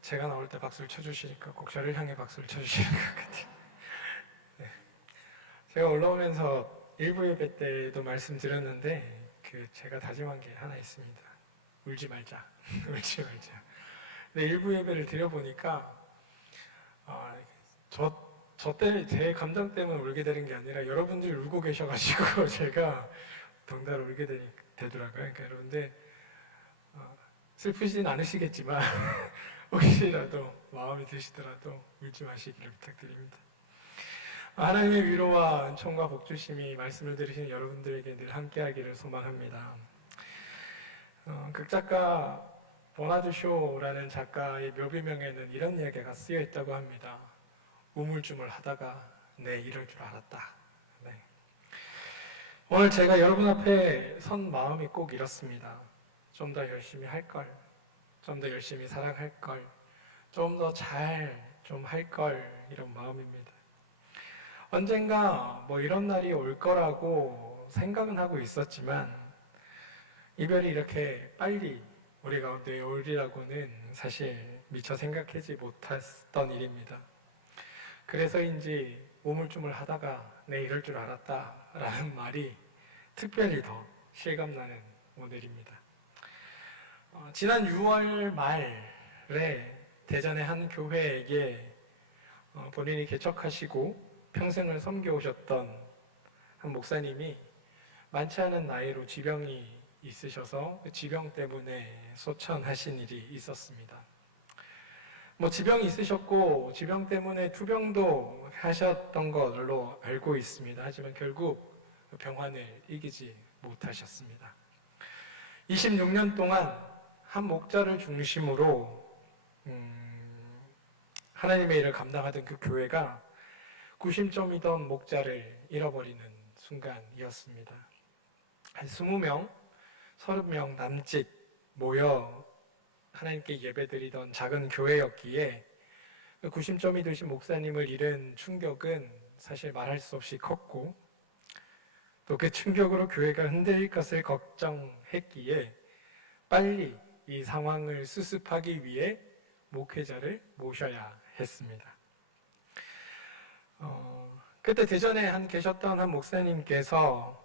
제가 나올 때 박수를 쳐주시니까 꼭 저를 향해 박수를 쳐주시는 것 같아요. 네. 제가 올라오면서 일부 예배 때도 말씀드렸는데 제가 다짐한 게 하나 있습니다. 울지 말자. 울지 말자. 근데 일부 예배를 드려보니까 제 감정 때문에 울게 되는 게 아니라 여러분들이 울고 계셔가지고 제가 덩달아 울게 되더라고요. 그러니까 여러분들 슬프진 않으시겠지만 혹시라도 마음이 드시더라도 울지 마시기를 부탁드립니다. 하나님의 위로와 은총과 복주심이 말씀을 들으시는 여러분들에게 늘 함께하기를 소망합니다. 극작가 버나드 쇼라는 작가의 묘비명에는 이런 이야기가 쓰여 있다고 합니다. 우물쭈물 하다가 내 이럴 줄 알았다. 네. 오늘 제가 여러분 앞에 선 마음이 꼭 이렇습니다. 좀 더 열심히 할 걸, 좀 더 열심히 사랑할 걸, 좀 더 잘 좀 할 걸, 이런 마음입니다. 언젠가 이런 날이 올 거라고 생각은 하고 있었지만 이별이 이렇게 빨리 우리 가운데 오리라고는 사실 미처 생각하지 못했던 일입니다. 그래서인지 우물쭈물 하다가 내 이럴 줄 알았다 라는 말이 특별히 더 실감나는 오늘입니다. 지난 6월 말에 대전의 한 교회에게 본인이 개척하시고 평생을 섬겨오셨던 한 목사님이 많지 않은 나이로 지병이 있으셔서 그 지병 때문에 소천하신 일이 있었습니다. 지병이 있으셨고 지병 때문에 투병도 하셨던 걸로 알고 있습니다. 하지만 결국 병환을 이기지 못하셨습니다. 26년 동안 한 목자를 중심으로 하나님의 일을 감당하던 그 교회가 구심점이던 목자를 잃어버리는 순간이었습니다. 한 20명, 30명 남짓 모여 하나님께 예배드리던 작은 교회였기에 그 구심점이 되신 목사님을 잃은 충격은 사실 말할 수 없이 컸고, 또 그 충격으로 교회가 흔들릴 것을 걱정했기에 빨리 이 상황을 수습하기 위해 목회자를 모셔야 했습니다. 그때 대전에 계셨던 한 목사님께서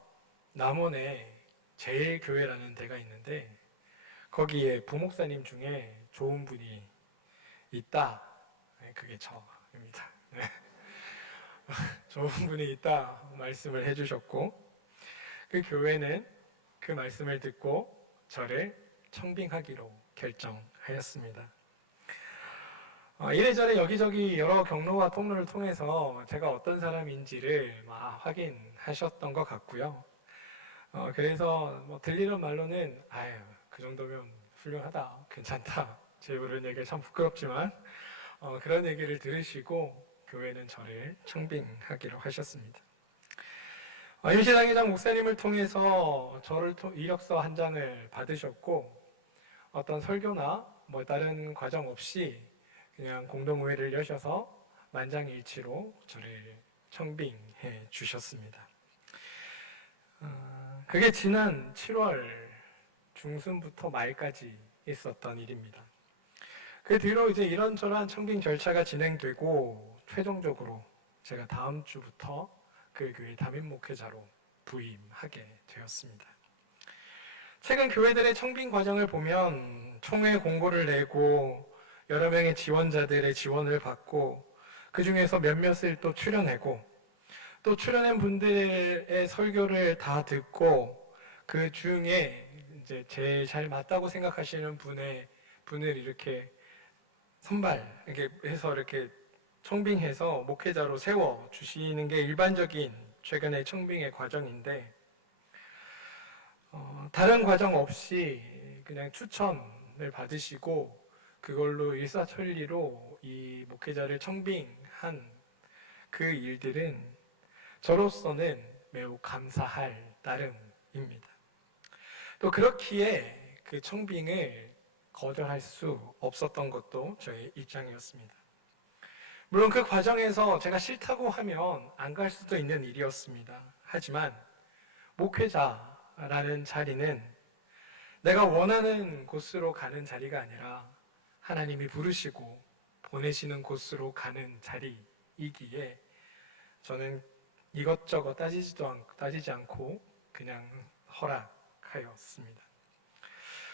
남원에 제일교회라는 데가 있는데 거기에 부목사님 중에 좋은 분이 있다. 그게 저입니다. 네. 좋은 분이 있다 말씀을 해주셨고, 그 교회는 그 말씀을 듣고 저를 청빙하기로 결정하였습니다. 이래저래 여기저기 여러 경로와 통로를 통해서 제가 어떤 사람인지를 확인하셨던 것 같고요. 그래서 들리는 말로는 그 정도면 훌륭하다, 괜찮다, 제 이런 얘기가 참 부끄럽지만 그런 얘기를 들으시고 교회는 저를 청빙하기로 하셨습니다. 임시당회장 목사님을 통해서 저를 이력서 한 장을 받으셨고, 어떤 설교나 다른 과정 없이 그냥 공동의회를 여셔서 만장일치로 저를 청빙해 주셨습니다. 그게 지난 7월 중순부터 말까지 있었던 일입니다. 그 뒤로 이제 이런저런 청빙 절차가 진행되고 최종적으로 제가 다음 주부터 그 교회 담임 목회자로 부임하게 되었습니다. 최근 교회들의 청빙 과정을 보면 총회 공고를 내고 여러 명의 지원자들의 지원을 받고 그 중에서 몇몇을 또 출연하고 또 출연한 분들의 설교를 다 듣고 그 중에 이제 제일 잘 맞다고 생각하시는 분을 이렇게 이렇게 해서 이렇게 청빙해서 목회자로 세워 주시는 게 일반적인 최근의 청빙의 과정인데, 다른 과정 없이 그냥 추천을 받으시고 그걸로 일사천리로 이 목회자를 청빙한 그 일들은 저로서는 매우 감사할 따름입니다. 또 그렇기에 그 청빙을 거절할 수 없었던 것도 저의 입장이었습니다. 물론 그 과정에서 제가 싫다고 하면 안 갈 수도 있는 일이었습니다. 하지만 목회자라는 자리는 내가 원하는 곳으로 가는 자리가 아니라 하나님이 부르시고 보내시는 곳으로 가는 자리이기에 저는 이것저것 따지지 않고 그냥 허락하였습니다.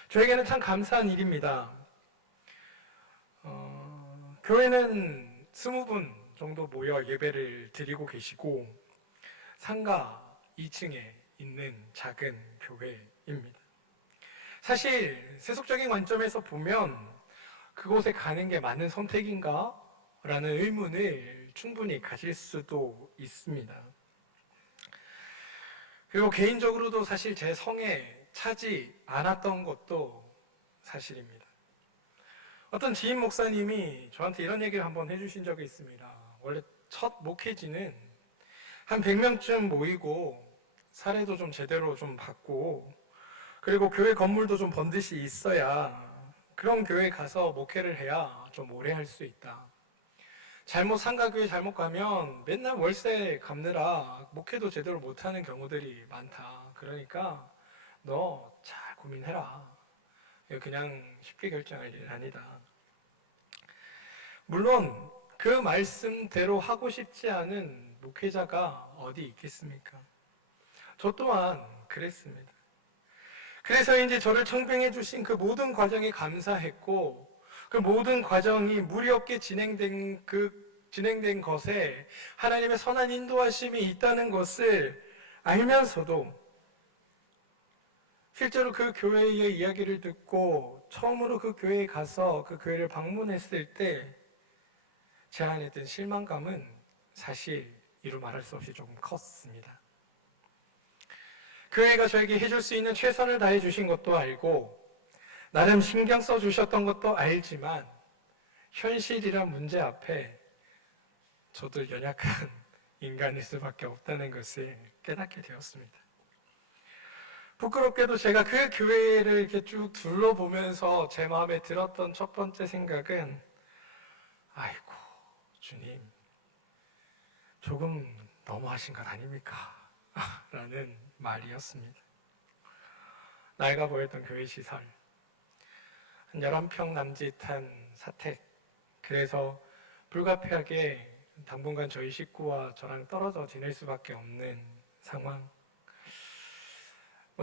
저에게는 참 감사한 일입니다. 교회는 20분 정도 모여 예배를 드리고 계시고 상가 2층에 있는 작은 교회입니다. 사실 세속적인 관점에서 보면 그곳에 가는 게 맞는 선택인가? 라는 의문을 충분히 가질 수도 있습니다. 그리고 개인적으로도 사실 제 성에 차지 않았던 것도 사실입니다. 어떤 지인 목사님이 저한테 이런 얘기를 한번 해주신 적이 있습니다. 원래 첫 목회지는 한 100명쯤 모이고 사례도 좀 제대로 좀 받고 그리고 교회 건물도 좀 번듯이 있어야 그런 교회 가서 목회를 해야 좀 오래 할 수 있다. 잘못 상가교회 잘못 가면 맨날 월세 갚느라 목회도 제대로 못하는 경우들이 많다. 그러니까 너 잘 고민해라. 그냥 쉽게 결정할 일 아니다. 물론 그 말씀대로 하고 싶지 않은 목회자가 어디 있겠습니까? 저 또한 그랬습니다. 그래서 이제 저를 청빙해 주신 그 모든 과정에 감사했고 그 모든 과정이 무리 없게 진행된 것에 하나님의 선한 인도하심이 있다는 것을 알면서도 실제로 그 교회의 이야기를 듣고 처음으로 그 교회에 가서 그 교회를 방문했을 때 제 안에 든 실망감은 사실 이루 말할 수 없이 조금 컸습니다. 교회가 저에게 해줄 수 있는 최선을 다해 주신 것도 알고 나름 신경 써 주셨던 것도 알지만 현실이란 문제 앞에 저도 연약한 인간일 수밖에 없다는 것을 깨닫게 되었습니다. 부끄럽게도 제가 그 교회를 이렇게 쭉 둘러보면서 제 마음에 들었던 첫 번째 생각은 아이고 주님 조금 너무하신 것 아닙니까? 라는 말이었습니다. 낡아 보였던 교회 시설, 한 11평 남짓한 사택, 그래서 불가피하게 당분간 저희 식구와 저랑 떨어져 지낼 수밖에 없는 상황.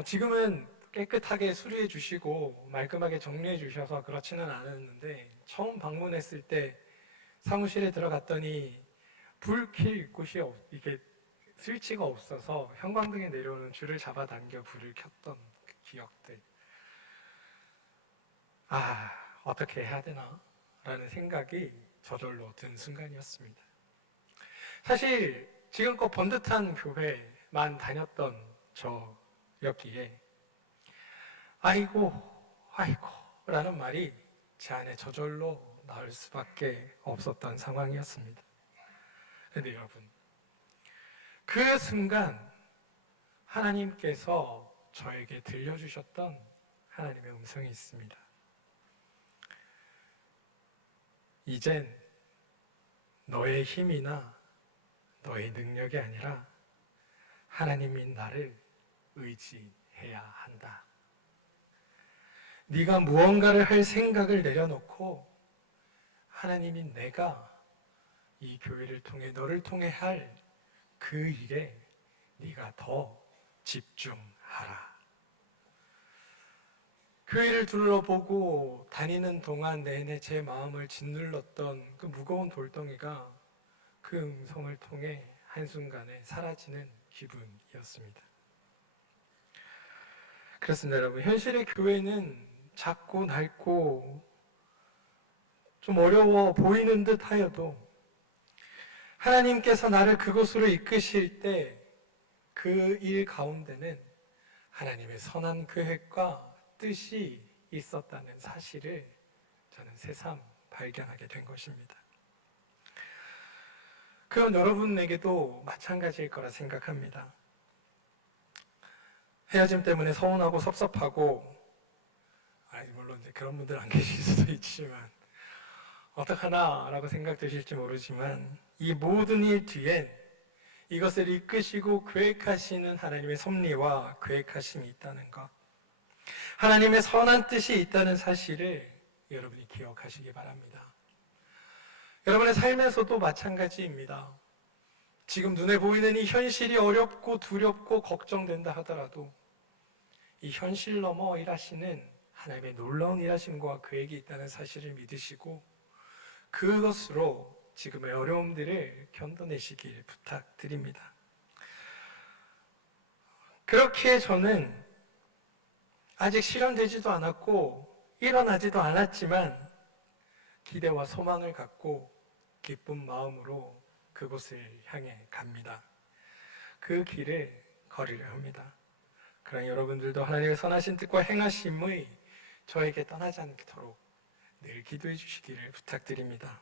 지금은 깨끗하게 수리해 주시고 말끔하게 정리해 주셔서 그렇지는 않았는데 처음 방문했을 때 사무실에 들어갔더니 불 켤 곳이 이게 스위치가 없어서 형광등에 내려오는 줄을 잡아당겨 불을 켰던 그 기억들. 어떻게 해야 되나? 라는 생각이 저절로 든 순간이었습니다. 사실 지금껏 번듯한 교회만 다녔던 저였기에 아이고 라는 말이 제 안에 저절로 나올 수밖에 없었던 상황이었습니다. 그런데 여러분, 그 순간 하나님께서 저에게 들려주셨던 하나님의 음성이 있습니다. 이젠 너의 힘이나 너의 능력이 아니라 하나님인 나를 의지해야 한다. 네가 무언가를 할 생각을 내려놓고 하나님인 내가 이 교회를 통해 너를 통해 할 그 일에 네가 더 집중하라. 교회를 둘러보고 다니는 동안 내내 제 마음을 짓눌렀던 그 무거운 돌덩이가 그 음성을 통해 한순간에 사라지는 기분이었습니다. 그렇습니다, 여러분. 현실의 교회는 작고 낡고 좀 어려워 보이는 듯 하여도 하나님께서 나를 그곳으로 이끄실 때 그 일 가운데는 하나님의 선한 계획과 뜻이 있었다는 사실을 저는 새삼 발견하게 된 것입니다. 그건 여러분에게도 마찬가지일 거라 생각합니다. 헤어짐 때문에 서운하고 섭섭하고, 물론 그런 분들 안 계실 수도 있지만 어떡하나 라고 생각되실지 모르지만 이 모든 일 뒤엔 이것을 이끄시고 계획하시는 하나님의 섭리와 계획하심이 있다는 것, 하나님의 선한 뜻이 있다는 사실을 여러분이 기억하시기 바랍니다. 여러분의 삶에서도 마찬가지입니다. 지금 눈에 보이는 이 현실이 어렵고 두렵고 걱정된다 하더라도 이 현실 넘어 일하시는 하나님의 놀라운 일하심과 계획이 있다는 사실을 믿으시고 그것으로 지금의 어려움들을 견뎌내시길 부탁드립니다. 그렇게 저는 아직 실현되지도 않았고 일어나지도 않았지만 기대와 소망을 갖고 기쁜 마음으로 그곳을 향해 갑니다. 그 길을 걸으려 합니다. 그러나 여러분들도 하나님의 선하신 뜻과 행하심의 저에게 떠나지 않도록 늘 기도해 주시기를 부탁드립니다.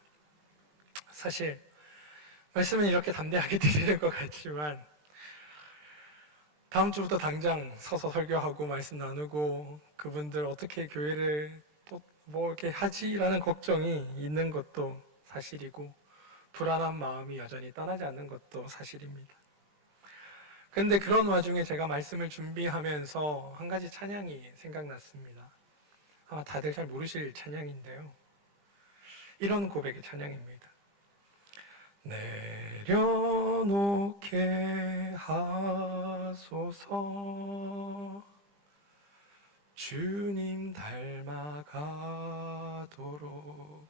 사실 말씀은 이렇게 담대하게 드리는 것 같지만 다음 주부터 당장 서서 설교하고 말씀 나누고 그분들 어떻게 교회를 또 뭐 이렇게 하지라는 걱정이 있는 것도 사실이고 불안한 마음이 여전히 떠나지 않는 것도 사실입니다. 그런데 그런 와중에 제가 말씀을 준비하면서 한 가지 찬양이 생각났습니다. 아마 다들 잘 모르실 찬양인데요. 이런 고백의 찬양입니다. 내려놓게 하소서 주님 닮아가도록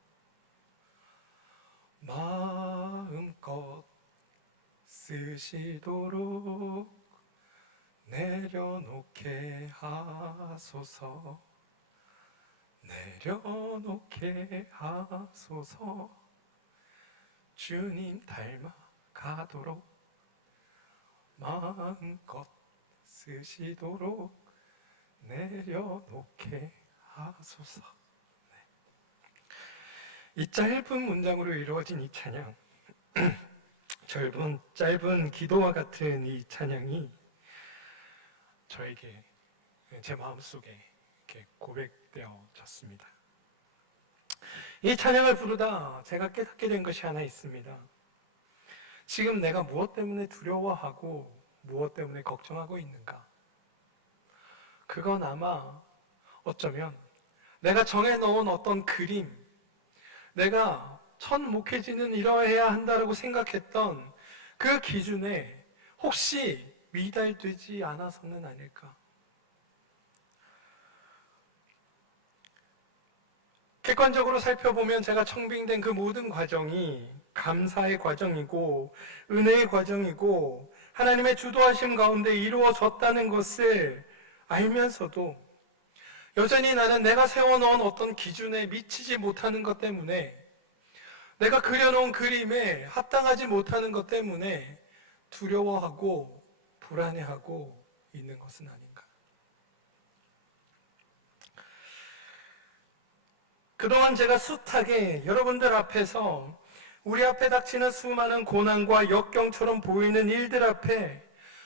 마음껏 쓰시도록 내려놓게 하소서 내려놓게 하소서 주님 닮아가도록 마음껏 쓰시도록 내려놓게 하소서. 네. 이 짧은 문장으로 이루어진 이 찬양 짧은 기도와 같은 이 찬양이 저에게 제 마음속에 이렇게 고백되어졌습니다. 이 찬양을 부르다 제가 깨닫게 된 것이 하나 있습니다. 지금 내가 무엇 때문에 두려워하고 무엇 때문에 걱정하고 있는가? 그건 아마 어쩌면 내가 정해놓은 어떤 그림, 내가 첫 목회지는 이러해야 한다고 생각했던 그 기준에 혹시 미달되지 않아서는 아닐까? 객관적으로 살펴보면 제가 청빙된 그 모든 과정이 감사의 과정이고 은혜의 과정이고 하나님의 주도하심 가운데 이루어졌다는 것을 알면서도 여전히 나는 내가 세워놓은 어떤 기준에 미치지 못하는 것 때문에 내가 그려놓은 그림에 합당하지 못하는 것 때문에 두려워하고 불안해하고 있는 것은 아닌가. 그동안 제가 숱하게 여러분들 앞에서 우리 앞에 닥치는 수많은 고난과 역경처럼 보이는 일들 앞에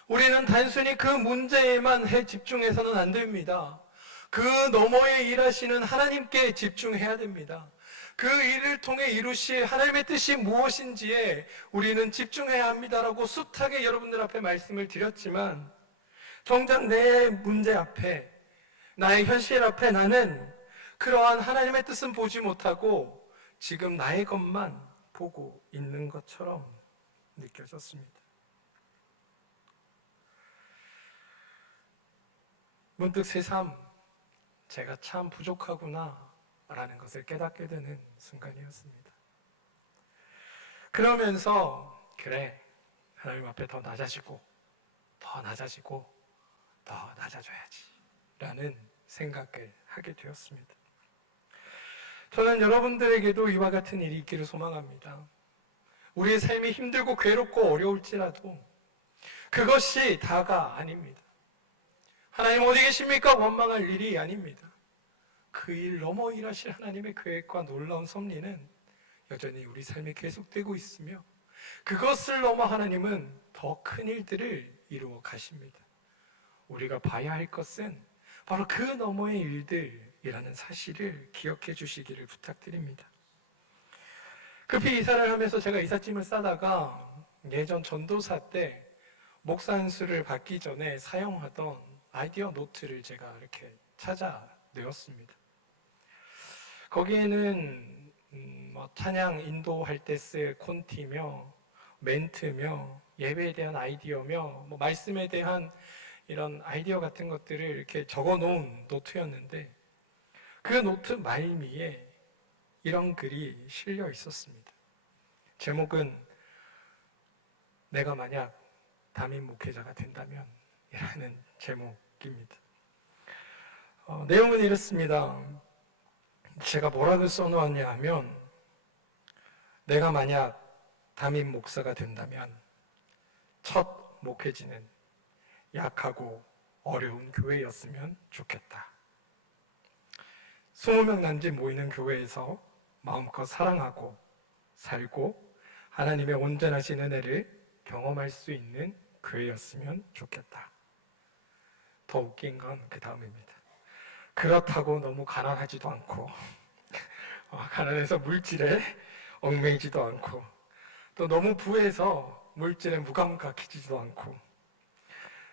우리는 단순히 그 문제에만 집중해서는 안 됩니다. 그 너머에 일하시는 하나님께 집중해야 됩니다. 그 일을 통해 이루실 하나님의 뜻이 무엇인지에 우리는 집중해야 합니다라고 숱하게 여러분들 앞에 말씀을 드렸지만 정작 내 문제 앞에 나의 현실 앞에 나는 그러한 하나님의 뜻은 보지 못하고 지금 나의 것만 보고 있는 것처럼 느껴졌습니다. 문득 새삼 제가 참 부족하구나 라는 것을 깨닫게 되는 순간이었습니다. 그러면서 그래, 하나님 앞에 더 낮아지고 더 낮아져야지 라는 생각을 하게 되었습니다. 저는 여러분들에게도 이와 같은 일이 있기를 소망합니다. 우리의 삶이 힘들고 괴롭고 어려울지라도 그것이 다가 아닙니다. 하나님 어디 계십니까? 원망할 일이 아닙니다. 그 일 넘어 일하실 하나님의 계획과 놀라운 섭리는 여전히 우리 삶에 계속되고 있으며 그것을 넘어 하나님은 더 큰 일들을 이루어 가십니다. 우리가 봐야 할 것은 바로 그 너머의 일들이라는 사실을 기억해 주시기를 부탁드립니다. 급히 이사를 하면서 제가 이삿짐을 싸다가 예전 전도사 때 목사 안수를 받기 전에 사용하던 아이디어 노트를 제가 이렇게 찾아내었습니다. 거기에는 뭐 찬양 인도할 때 쓸 콘티며 멘트며 예배에 대한 아이디어며 뭐 말씀에 대한 이런 아이디어 같은 것들을 이렇게 적어 놓은 노트였는데 그 노트 말미에 이런 글이 실려 있었습니다. 제목은 내가 만약 담임 목회자가 된다면 이라는 제목입니다. 내용은 이렇습니다. 제가 뭐라고 써놓았냐 하면 내가 만약 담임 목사가 된다면 첫 목회지는 약하고 어려운 교회였으면 좋겠다. 20명 남짓 모이는 교회에서 마음껏 사랑하고 살고 하나님의 온전하신 은혜를 경험할 수 있는 교회였으면 좋겠다. 더 웃긴 건 그 다음입니다. 그렇다고 너무 가난하지도 않고 가난해서 물질에 얽매이지도 않고 또 너무 부해서 물질에 무감각해지지도 않고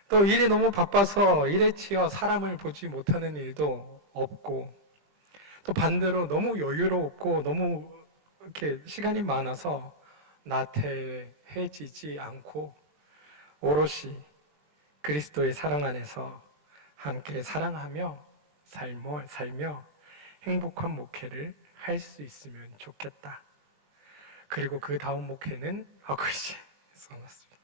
또 일이 너무 바빠서 일에 치여 사람을 보지 못하는 일도 없고 또 반대로 너무 여유롭고 너무 이렇게 시간이 많아서 나태해지지 않고 오롯이 그리스도의 사랑 안에서 함께 사랑하며 살며 행복한 목회를 할 수 있으면 좋겠다. 그리고 그 다음 목회는 글씨 써놨습니다.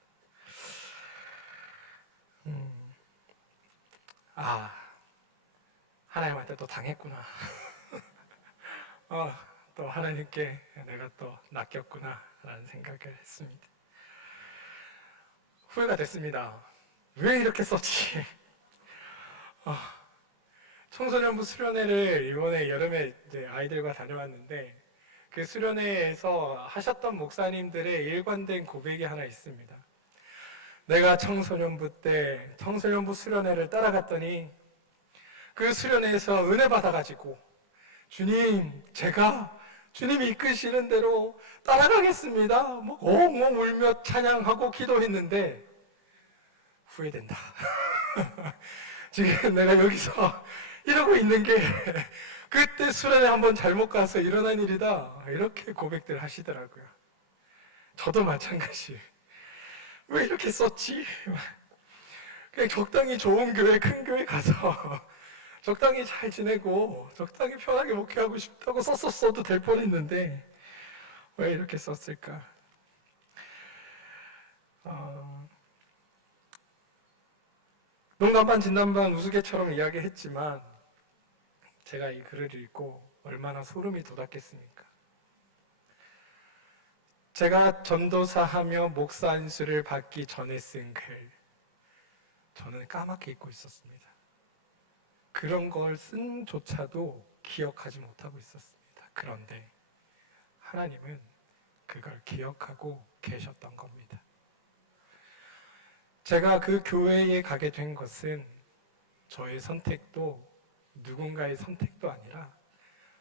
하나님한테 또 당했구나. 또 하나님께 내가 또 낚였구나 라는 생각을 했습니다. 후회가 됐습니다. 왜 이렇게 썼지? 청소년부 수련회를 이번에 여름에 이제 아이들과 다녀왔는데 그 수련회에서 하셨던 목사님들의 일관된 고백이 하나 있습니다. 내가 청소년부 때 청소년부 수련회를 따라갔더니 그 수련회에서 은혜 받아가지고 주님, 제가 주님이 이끄시는 대로 따라가겠습니다. 뭐 엉엉 울며 찬양하고 기도했는데 후회된다. 지금 내가 여기서 이러고 있는 게 그때 수련회 한번 잘못 가서 일어난 일이다. 이렇게 고백들 하시더라고요. 저도 마찬가지. 왜 이렇게 썼지? 그냥 적당히 좋은 교회, 큰 교회 가서 적당히 잘 지내고 적당히 편하게 목회하고 싶다고 썼어도 될 뻔했는데 왜 이렇게 썼을까? 농담반 진담반 우스개처럼 이야기했지만 제가 이 글을 읽고 얼마나 소름이 돋았겠습니까? 제가 전도사하며 목사 안수를 받기 전에 쓴 글, 저는 까맣게 잊고 있었습니다. 그런 걸 쓴 조차도 기억하지 못하고 있었습니다. 그런데 하나님은 그걸 기억하고 계셨던 겁니다. 제가 그 교회에 가게 된 것은 저의 선택도 누군가의 선택도 아니라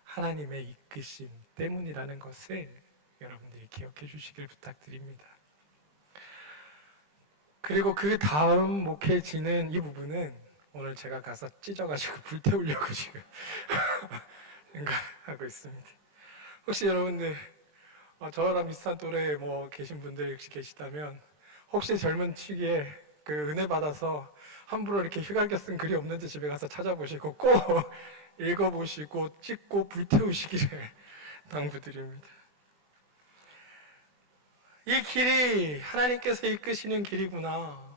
하나님의 이끄심 때문이라는 것을 여러분들이 기억해 주시길 부탁드립니다. 그리고 그 다음 목회지는 이 부분은 오늘 제가 가서 찢어가지고 불태우려고 지금 생각하고 있습니다. 혹시 여러분들 저랑 비슷한 또래에 계신 분들이 혹시 계시다면 혹시 젊은 시기에 그 은혜 받아서 함부로 이렇게 휘갈겨 쓴 글이 없는지 집에 가서 찾아보시고 꼭 읽어보시고 찍고 불태우시기를 당부드립니다. 이 길이 하나님께서 이끄시는 길이구나.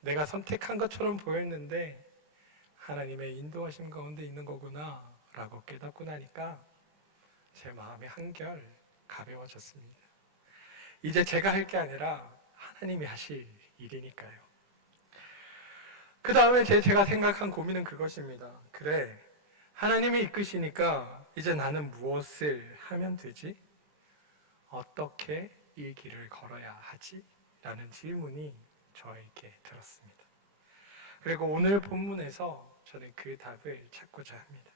내가 선택한 것처럼 보였는데 하나님의 인도하심 가운데 있는 거구나 라고 깨닫고 나니까 제 마음이 한결 가벼워졌습니다. 이제 제가 할 게 아니라 하나님이 하실 일이니까요. 그 다음에 제가 생각한 고민은 그것입니다. 그래, 하나님이 이끄시니까 이제 나는 무엇을 하면 되지? 어떻게 이 길을 걸어야 하지? 라는 질문이 저에게 들었습니다. 그리고 오늘 본문에서 저는 그 답을 찾고자 합니다.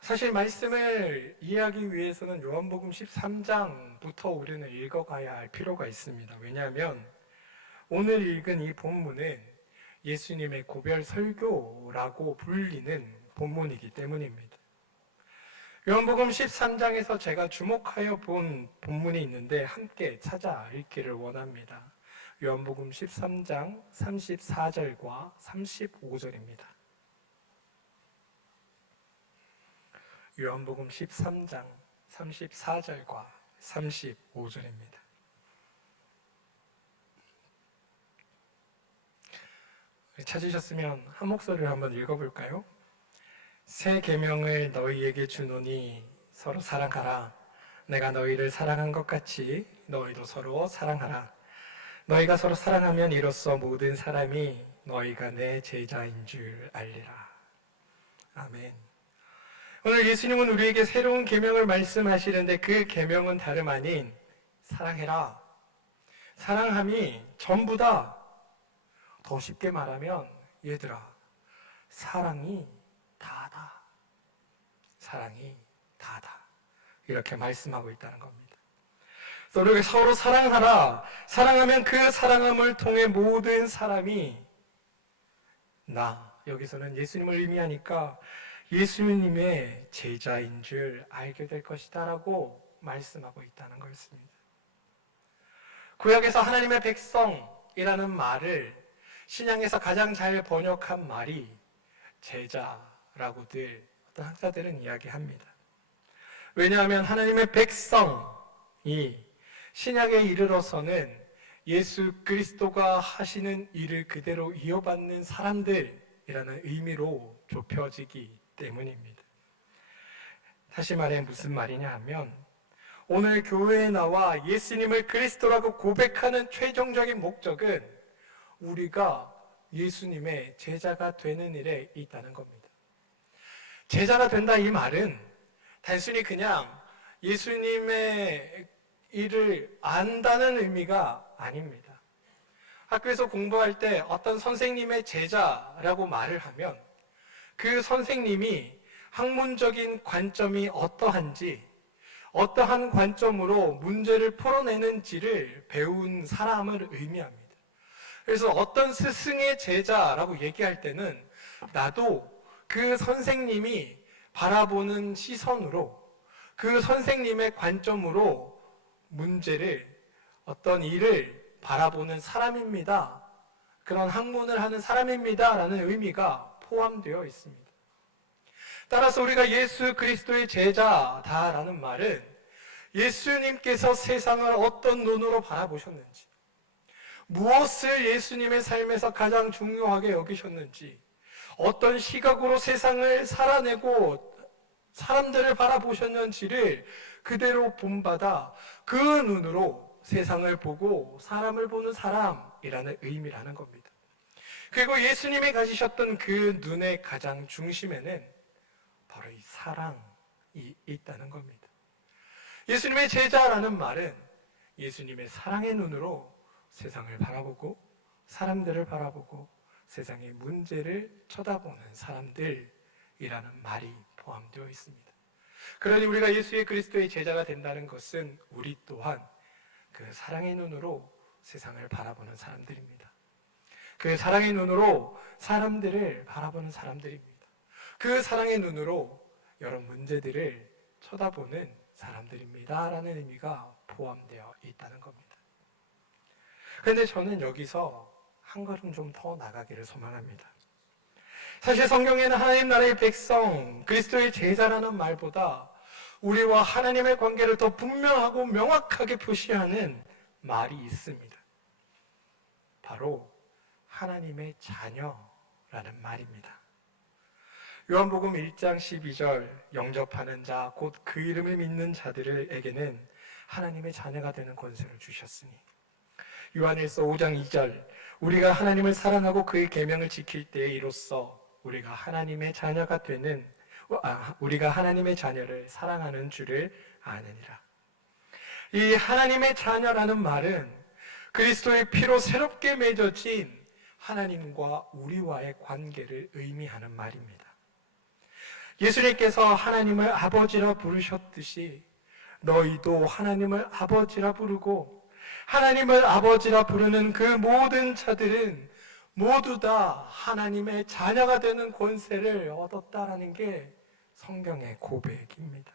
사실 말씀을 이해하기 위해서는 요한복음 13장부터 우리는 읽어가야 할 필요가 있습니다. 왜냐하면 오늘 읽은 이 본문은 예수님의 고별 설교라고 불리는 본문이기 때문입니다. 요한복음 13장에서 제가 주목하여 본 본문이 있는데 함께 찾아 읽기를 원합니다. 요한복음 13장 34절과 35절입니다. 요한복음 13장 34절과 35절입니다. 찾으셨으면 한 목소리로 한번 읽어볼까요? 새 계명을 너희에게 주노니 서로 사랑하라. 내가 너희를 사랑한 것 같이 너희도 서로 사랑하라. 너희가 서로 사랑하면 이로써 모든 사람이 너희가 내 제자인 줄 알리라. 아멘. 오늘 예수님은 우리에게 새로운 계명을 말씀하시는데 그 계명은 다름 아닌 사랑해라. 사랑함이 전부다. 더 쉽게 말하면 얘들아, 사랑이 다다. 사랑이 다다. 이렇게 말씀하고 있다는 겁니다. 우리가 서로 사랑하라. 사랑하면 그 사랑함을 통해 모든 사람이 여기서는 예수님을 의미하니까 예수님의 제자인 줄 알게 될 것이다 라고 말씀하고 있다는 것입니다. 구약에서 하나님의 백성이라는 말을 신약에서 가장 잘 번역한 말이 제자라고들 어떤 학자들은 이야기합니다. 왜냐하면 하나님의 백성이 신약에 이르러서는 예수 그리스도가 하시는 일을 그대로 이어받는 사람들이라는 의미로 좁혀지기 때문입니다. 다시 말해 무슨 말이냐 하면 오늘 교회에 나와 예수님을 그리스도라고 고백하는 최종적인 목적은 우리가 예수님의 제자가 되는 일에 있다는 겁니다. 제자가 된다 이 말은 단순히 그냥 예수님의 일을 안다는 의미가 아닙니다. 학교에서 공부할 때 어떤 선생님의 제자라고 말을 하면 그 선생님이 학문적인 관점이 어떠한지, 어떠한 관점으로 문제를 풀어내는지를 배운 사람을 의미합니다. 그래서 어떤 스승의 제자라고 얘기할 때는 나도 그 선생님이 바라보는 시선으로, 그 선생님의 관점으로 문제를, 어떤 일을 바라보는 사람입니다. 그런 학문을 하는 사람입니다. 라는 의미가 포함되어 있습니다. 따라서 우리가 예수 그리스도의 제자다라는 말은 예수님께서 세상을 어떤 눈으로 바라보셨는지, 무엇을 예수님의 삶에서 가장 중요하게 여기셨는지, 어떤 시각으로 세상을 살아내고 사람들을 바라보셨는지를 그대로 본받아 그 눈으로 세상을 보고 사람을 보는 사람이라는 의미라는 겁니다. 그리고 예수님이 가지셨던 그 눈의 가장 중심에는 바로 이 사랑이 있다는 겁니다. 예수님의 제자라는 말은 예수님의 사랑의 눈으로 세상을 바라보고 사람들을 바라보고 세상의 문제를 쳐다보는 사람들이라는 말이 포함되어 있습니다. 그러니 우리가 예수의 그리스도의 제자가 된다는 것은 우리 또한 그 사랑의 눈으로 세상을 바라보는 사람들입니다. 그 사랑의 눈으로 사람들을 바라보는 사람들입니다. 그 사랑의 눈으로 여러 문제들을 쳐다보는 사람들입니다. 라는 의미가 포함되어 있다는 겁니다. 그런데 저는 여기서 한 걸음 좀 더 나가기를 소망합니다. 사실 성경에는 하나님 나라의 백성, 그리스도의 제자라는 말보다 우리와 하나님의 관계를 더 분명하고 명확하게 표시하는 말이 있습니다. 바로 하나님의 자녀라는 말입니다. 요한복음 1장 12절 영접하는 자, 곧 그 이름을 믿는 자들에게는 하나님의 자녀가 되는 권세를 주셨으니, 요한일서 5장 2절 우리가 하나님을 사랑하고 그의 계명을 지킬 때에 이로써 우리가 하나님의 자녀가 되는 우리가 하나님의 자녀를 사랑하는 줄을 아느니라. 이 하나님의 자녀라는 말은 그리스도의 피로 새롭게 맺어진 하나님과 우리와의 관계를 의미하는 말입니다. 예수님께서 하나님을 아버지라 부르셨듯이 너희도 하나님을 아버지라 부르고, 하나님을 아버지라 부르는 그 모든 자들은 모두 다 하나님의 자녀가 되는 권세를 얻었다라는 게 성경의 고백입니다.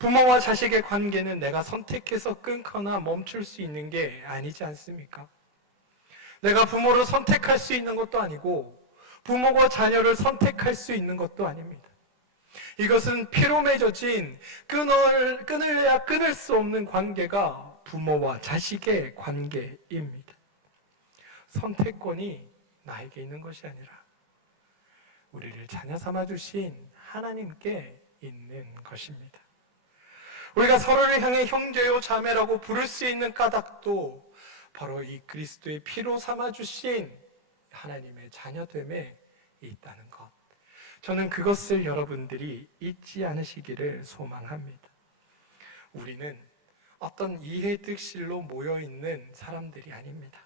부모와 자식의 관계는 내가 선택해서 끊거나 멈출 수 있는 게 아니지 않습니까? 내가 부모를 선택할 수 있는 것도 아니고 부모가 자녀를 선택할 수 있는 것도 아닙니다. 이것은 피로 맺어진 끊을래야 끊을 수 없는 관계가 부모와 자식의 관계입니다. 선택권이 나에게 있는 것이 아니라 우리를 자녀 삼아 주신 하나님께 있는 것입니다. 우리가 서로를 향해 형제요 자매라고 부를 수 있는 까닭도 바로 이 그리스도의 피로 삼아 주신 하나님의 자녀됨에 있다는 것. 저는 그것을 여러분들이 잊지 않으시기를 소망합니다. 우리는 어떤 이해득실로 모여있는 사람들이 아닙니다.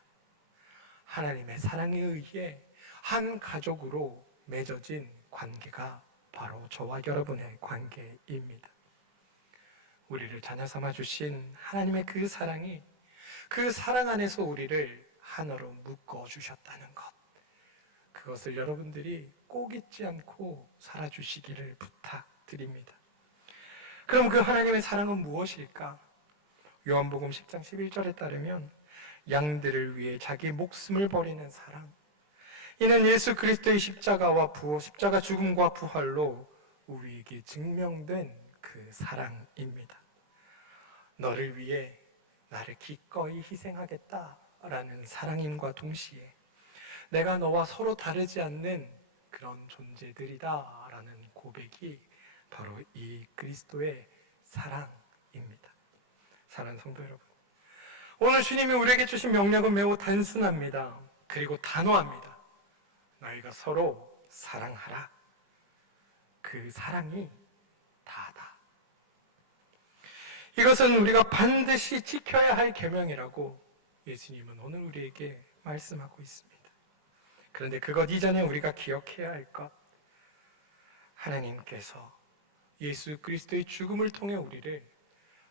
하나님의 사랑에 의해 한 가족으로 맺어진 관계가 바로 저와 여러분의 관계입니다. 우리를 자녀 삼아 주신 하나님의 그 사랑이 그 사랑 안에서 우리를 하나로 묶어 주셨다는 것. 그것을 여러분들이 꼭 잊지 않고 살아주시기를 부탁드립니다. 그럼 그 하나님의 사랑은 무엇일까? 요한복음 10장 11절에 따르면 양들을 위해 자기 목숨을 버리는 사랑. 이는 예수 그리스도의 십자가 죽음과 부활로 우리에게 증명된 그 사랑입니다. 너를 위해 나를 기꺼이 희생하겠다라는 사랑임과 동시에 내가 너와 서로 다르지 않는 그런 존재들이다라는 고백이 바로 이 그리스도의 사랑입니다. 사랑하는 성도 여러분, 오늘 주님이 우리에게 주신 명령은 매우 단순합니다. 그리고 단호합니다. 너희가 서로 사랑하라. 그 사랑이 다다. 이것은 우리가 반드시 지켜야 할 계명이라고 예수님은 오늘 우리에게 말씀하고 있습니다. 그런데 그것 이전에 우리가 기억해야 할 것, 하나님께서 예수 그리스도의 죽음을 통해 우리를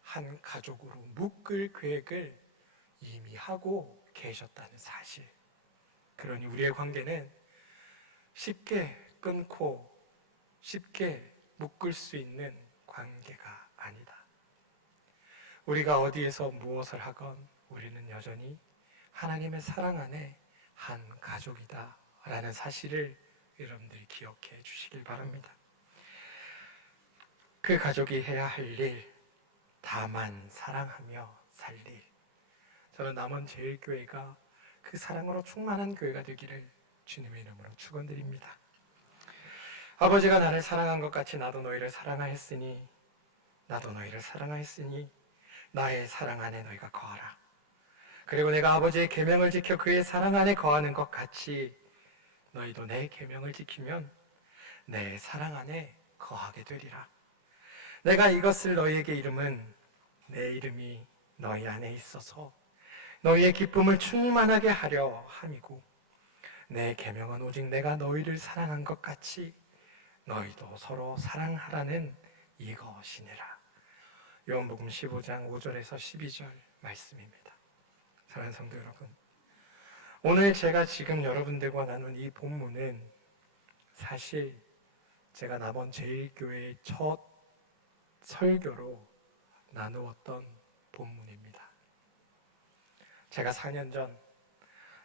한 가족으로 묶을 계획을 이미 하고 계셨다는 사실. 그러니 우리의 관계는 쉽게 끊고 쉽게 묶을 수 있는 관계가 아니다. 우리가 어디에서 무엇을 하건 우리는 여전히 하나님의 사랑 안에 한 가족이다 라는 사실을 여러분들이 기억해 주시길 바랍니다. 그 가족이 해야 할 일, 다만 사랑하며 살 일. 저는 남원제일교회가 그 사랑으로 충만한 교회가 되기를 주님의 이름으로 축원드립니다. 아버지가 나를 사랑한 것 같이 나도 너희를 사랑하였으니 나도 너희를 사랑하였으니 나의 사랑 안에 너희가 거하라. 그리고 내가 아버지의 계명을 지켜 그의 사랑 안에 거하는 것 같이 너희도 내 계명을 지키면 내 사랑 안에 거하게 되리라. 내가 이것을 너희에게 이름은 내 이름이 너희 안에 있어서 너희의 기쁨을 충만하게 하려 함이고 내 계명은 오직 내가 너희를 사랑한 것 같이 너희도 서로 사랑하라는 이것이니라. 요한복음 15장 5절에서 12절 말씀입니다. 사랑하는 성도 여러분, 오늘 제가 지금 여러분들과 나눈 이 본문은 사실 제가 남원제일교회의 첫 설교로 나누었던 본문입니다. 제가 4년 전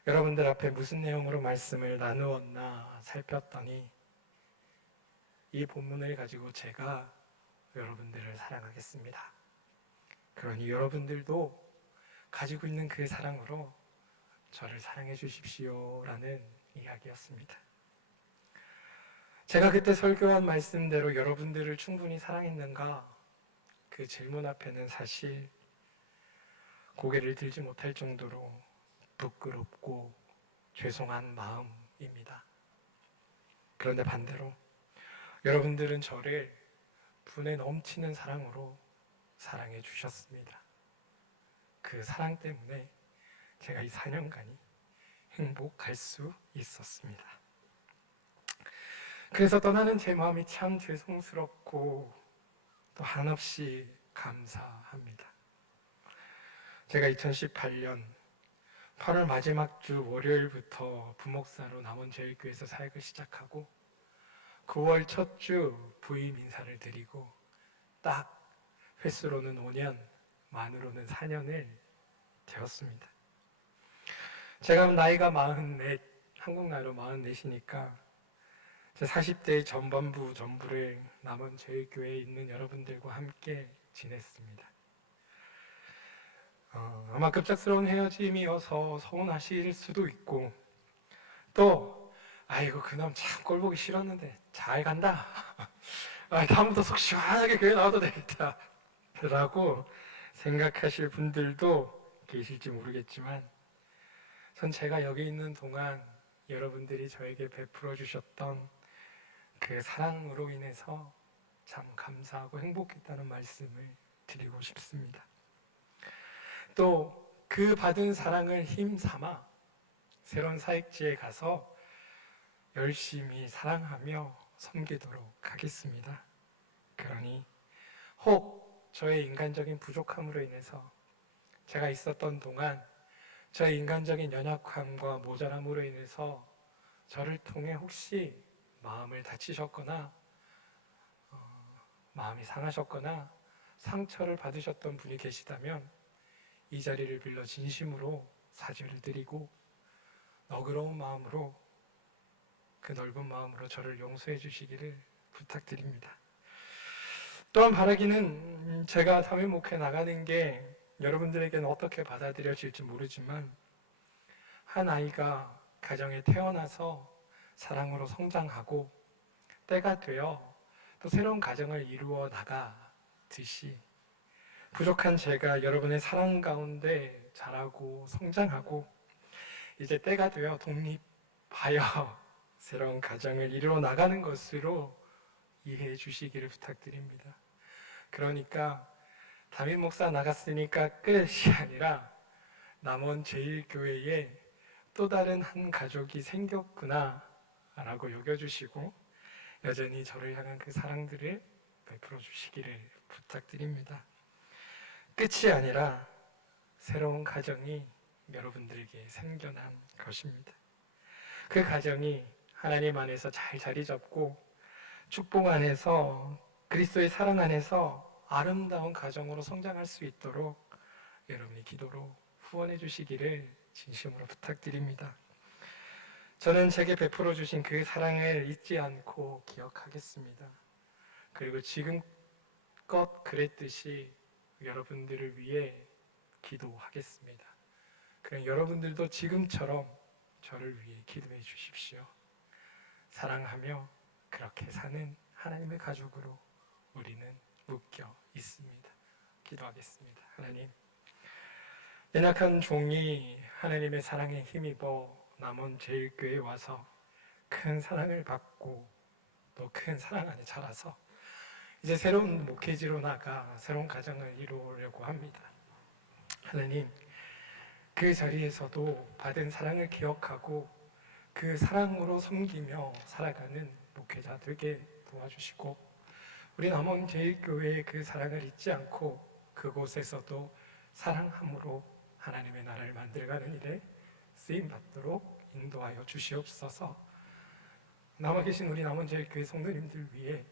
여러분들 앞에 무슨 내용으로 말씀을 나누었나 살폈더니 이 본문을 가지고 제가 여러분들을 사랑하겠습니다. 그러니 여러분들도 가지고 있는 그 사랑으로 저를 사랑해 주십시오 라는 이야기였습니다. 제가 그때 설교한 말씀대로 여러분들을 충분히 사랑했는가? 그 질문 앞에는 사실 고개를 들지 못할 정도로 부끄럽고 죄송한 마음입니다. 그런데 반대로 여러분들은 저를 분에 넘치는 사랑으로 사랑해 주셨습니다. 그 사랑 때문에 제가 이 4년간이 행복할 수 있었습니다. 그래서 떠나는 제 마음이 참 죄송스럽고 또 한없이 감사합니다. 제가 2018년 8월 마지막 주 월요일부터 부목사로 남원제일교회에서 사역을 시작하고 9월 첫 주 부임 인사를 드리고 딱 횟수로는 5년, 만으로는 4년을 되었습니다. 제가 나이가 44, 한국 나이로 44이니까 제 40대의 전부를 남원제일교회에 있는 여러분들과 함께 지냈습니다. 아마 급작스러운 헤어짐이어서 서운하실 수도 있고, 또 아이고 그놈 참 꼴보기 싫었는데 잘 간다. 다음부터 속 시원하게 교회 나와도 되겠다 라고 생각하실 분들도 계실지 모르겠지만, 전 제가 여기 있는 동안 여러분들이 저에게 베풀어 주셨던 그 사랑으로 인해서 참 감사하고 행복했다는 말씀을 드리고 싶습니다. 또 그 받은 사랑을 힘삼아 새로운 사역지에 가서 열심히 사랑하며 섬기도록 하겠습니다. 그러니 혹 저의 인간적인 부족함으로 인해서 제가 있었던 동안 저의 인간적인 연약함과 모자람으로 인해서 저를 통해 혹시 마음을 다치셨거나 마음이 상하셨거나 상처를 받으셨던 분이 계시다면 이 자리를 빌려 진심으로 사죄를 드리고 너그러운 마음으로, 그 넓은 마음으로 저를 용서해 주시기를 부탁드립니다. 또한 바라기는 제가 담임 목회 나가는 게 여러분들에게는 어떻게 받아들여질지 모르지만, 한 아이가 가정에 태어나서 사랑으로 성장하고 때가 되어 또 새로운 가정을 이루어 나가듯이 부족한 제가 여러분의 사랑 가운데 자라고 성장하고 이제 때가 되어 독립하여 새로운 가정을 이루어 나가는 것으로 이해해 주시기를 부탁드립니다. 그러니까 담임 목사 나갔으니까 끝이 아니라 남원제일교회에 또 다른 한 가족이 생겼구나 라고 여겨주시고 여전히 저를 향한 그 사랑들을 베풀어 주시기를 부탁드립니다. 끝이 아니라 새로운 가정이 여러분들에게 생겨난 것입니다. 그 가정이 하나님 안에서 잘 자리 잡고 축복 안에서, 그리스도의 사랑 안에서 아름다운 가정으로 성장할 수 있도록 여러분이 기도로 후원해 주시기를 진심으로 부탁드립니다. 저는 제게 베풀어 주신 그 사랑을 잊지 않고 기억하겠습니다. 그리고 지금껏 그랬듯이 여러분들을 위해 기도하겠습니다. 그럼 여러분들도 지금처럼 저를 위해 기도해 주십시오. 사랑하며 그렇게 사는 하나님의 가족으로 우리는 묶여 있습니다. 기도하겠습니다. 하나님, 연약한 종이 하나님의 사랑에 힘입어 남원제일교회에 와서 큰 사랑을 받고 또 큰 사랑 안에 자라서 이제 새로운 목회지로 나가 새로운 가정을 이루려고 합니다. 하나님, 그 자리에서도 받은 사랑을 기억하고 그 사랑으로 섬기며 살아가는 목회자 되게 도와주시고, 우리 남원제일교회의 그 사랑을 잊지 않고 그곳에서도 사랑함으로 하나님의 나라를 만들어가는 일에 쓰임받도록 인도하여 주시옵소서. 남아 계신 우리 남원제일교회 성도님들 위해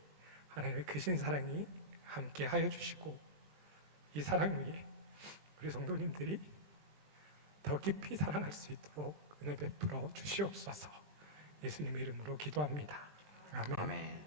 하나님의 크신 사랑이 함께 하여 주시고, 이 사랑 위에 우리 성도님들이 더 깊이 사랑할 수 있도록 은혜 베풀어 주시옵소서. 예수님의 이름으로 기도합니다. 아멘.